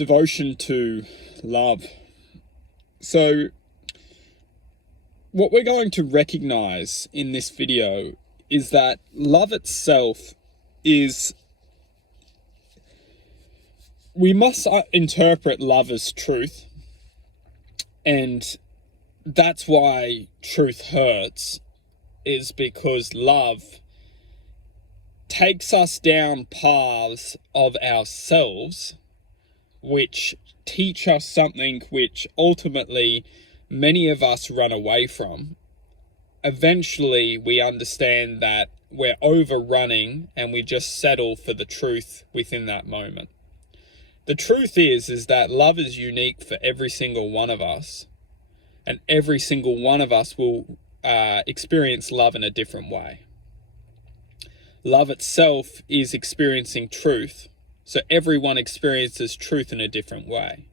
devotion to love. So what we're going to recognize in this video is that love itself is, we must interpret love as truth, and that's why truth hurts, is because love takes us down paths of ourselves which teach us something which ultimately many of us run away from. Eventually we understand that we're overrunning and we just settle for the truth within that moment. The truth is that love is unique for every single one of us, and every single one of us will experience love in a different way. Love itself is experiencing truth, so everyone experiences truth in a different way.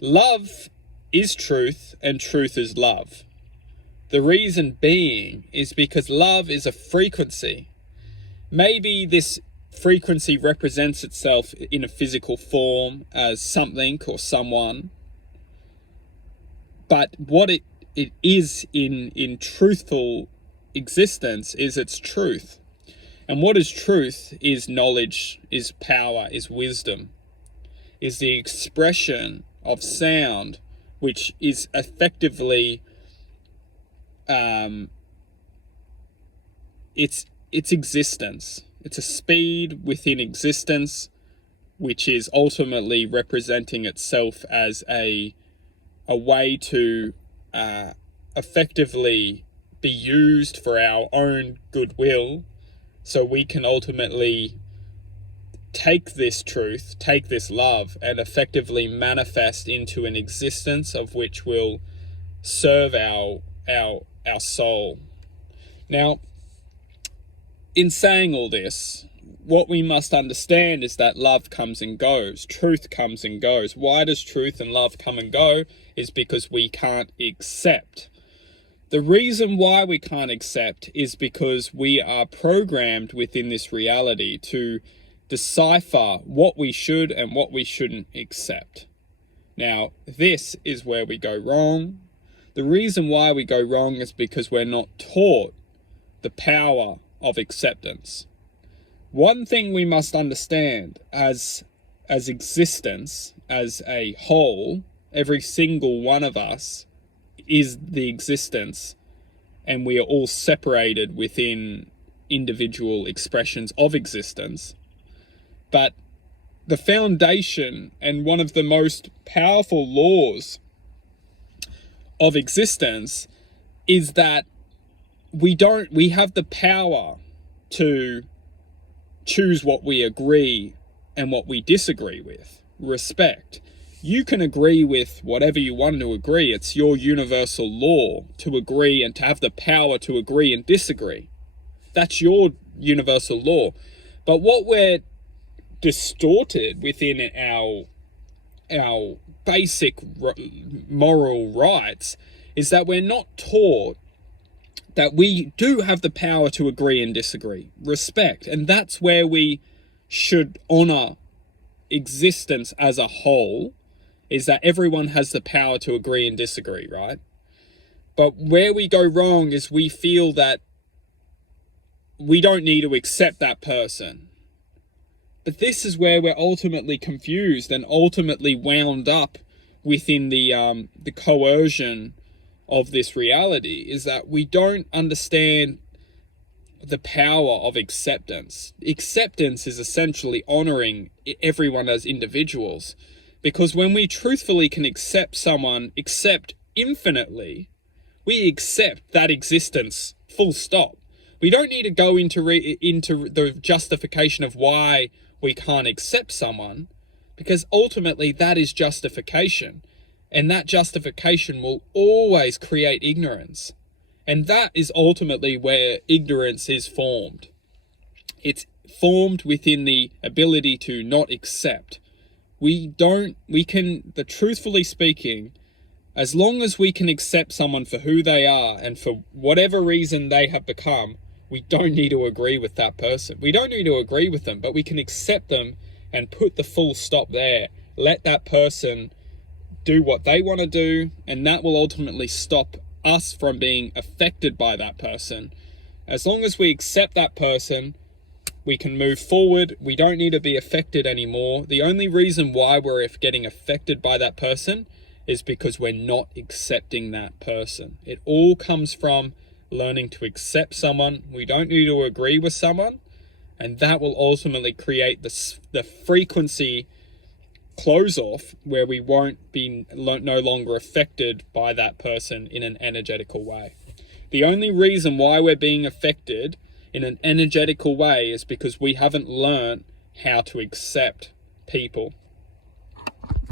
Love is truth and truth is love. The reason being is because love is a frequency. Maybe this frequency represents itself in a physical form as something or someone, but what it is in truthful existence is its truth. And what is truth is knowledge, is power, is wisdom, is the expression of sound, which is effectively its existence. It's a speed within existence, which is ultimately representing itself as a way to effectively be used for our own goodwill, so we can ultimately take this truth, take this love, and effectively manifest into an existence of which will serve our soul. Now, in saying all this, what we must understand is that love comes and goes, truth comes and goes. Why does truth and love come and go? Is because we can't accept. The reason why we can't accept is because we are programmed within this reality to decipher what we should and what we shouldn't accept. Now, this is where we go wrong. The reason why we go wrong is because we're not taught the power of acceptance. One thing we must understand as existence, as a whole, every single one of us is the existence, and we are all separated within individual expressions of existence. But the foundation and one of the most powerful laws of existence is that we have the power to choose what we agree and what we disagree with. Respect. You can agree with whatever you want to agree. It's your universal law to agree and to have the power to agree and disagree. That's your universal law. But what we're distorted within our basic moral rights is that we're not taught that we do have the power to agree and disagree. Respect. And that's where we should honor existence as a whole, is that everyone has the power to agree and disagree, right? But where we go wrong is we feel that we don't need to accept that person. But this is where we're ultimately confused and ultimately wound up within the coercion of this reality, is that we don't understand the power of acceptance. Acceptance is essentially honoring everyone as individuals. Because when we truthfully can accept someone, accept infinitely, we accept that existence, full stop. We don't need to go into the justification of why we can't accept someone, because ultimately that is justification. And that justification will always create ignorance. And that is ultimately where ignorance is formed. It's formed within the ability to not accept. Truthfully speaking, as long as we can accept someone for who they are and for whatever reason they have become, we don't need to agree with that person. We don't need to agree with them, but we can accept them and put the full stop there let that person do what they want to do, and that will ultimately stop us from being affected by that person. As long as we accept that person, we can move forward. We don't need to be affected anymore. The only reason why we're getting affected by that person is because we're not accepting that person. It all comes from learning to accept someone. We don't need to agree with someone, and that will ultimately create the frequency close off where we won't be no longer affected by that person in an energetical way. The only reason why we're being affected in an energetical way is because we haven't learned how to accept people.